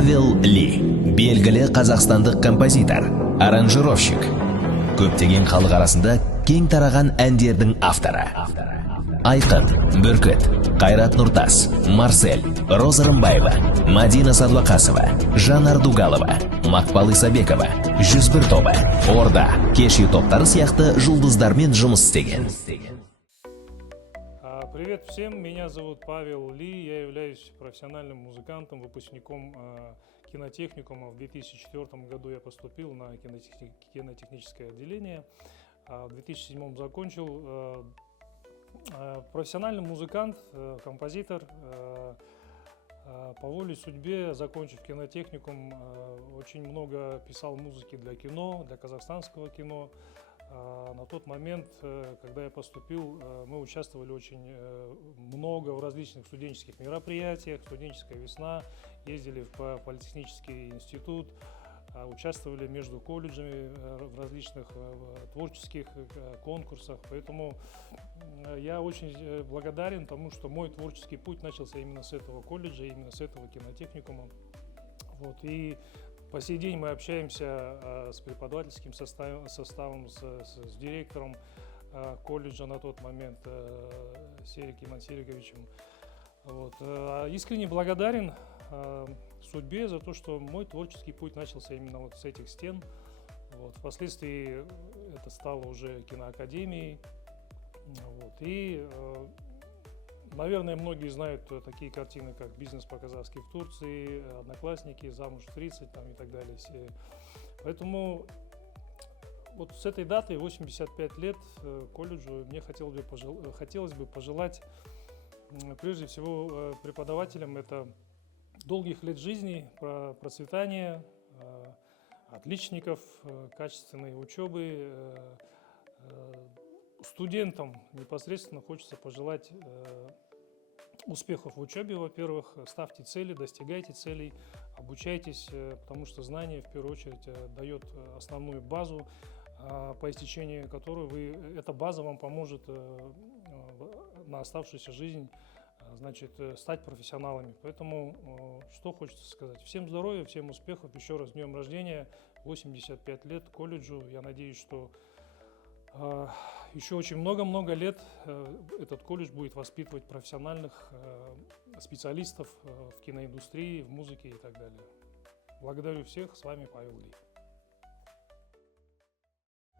Павел Ли, белгілі қазақстандық композитор, аранжировщик. Көптеген халық арасында кең тараған әндердің авторы. Айқын, Бүркіт, Қайрат Нұртас, Марсель, Роза Рымбаева, Мадина Садвақасова, Жанар Дугалова, Мақпал Исабекова, 101 тобы, Орда, Кешью топтары сияқты жұлдыздармен жұмыс істеген. Привет всем, меня зовут Павел Ли, я являюсь профессиональным музыкантом, выпускником кинотехникума. В 2004 году я поступил на кинотехническое отделение, в 2007 закончил. Профессиональный музыкант, композитор, по воле судьбе, закончив кинотехникум, очень много писал музыки для кино, для казахстанского кино. На тот момент, когда я поступил, мы участвовали очень много в различных студенческих мероприятиях, студенческая весна, ездили в политехнический институт, участвовали между колледжами в различных творческих конкурсах. Поэтому я очень благодарен тому, что мой творческий путь начался именно с этого колледжа, именно с этого кинотехникума. Вот. И по сей день мы общаемся с преподавательским составом, с директором колледжа на тот момент Сериком Сериковичем. Вот. Искренне благодарен судьбе за то, что мой творческий путь начался именно вот с этих стен. Вот. Впоследствии это стало уже киноакадемией. Вот. И, наверное, многие знают такие картины, как «Бизнес по-казахски в Турции», «Одноклассники», «Замуж в 30» там, и так далее. Поэтому вот с этой датой, 85 лет колледжу, мне хотелось бы пожелать прежде всего преподавателям это долгих лет жизни, процветания, отличников, качественной учебы. Студентам непосредственно хочется пожелать успехов в учебе, во-первых. Ставьте цели, достигайте целей, обучайтесь, потому что знание в первую очередь дает основную базу, по истечении которой эта база вам поможет на оставшуюся жизнь, значит, стать профессионалами. Поэтому что хочется сказать? Всем здоровья, всем успехов, еще раз с днем рождения, 85 лет колледжу. Я надеюсь, что еще очень много-много лет этот колледж будет воспитывать профессиональных специалистов в киноиндустрии, в музыке и так далее. Благодарю всех, с вами Павел Ли.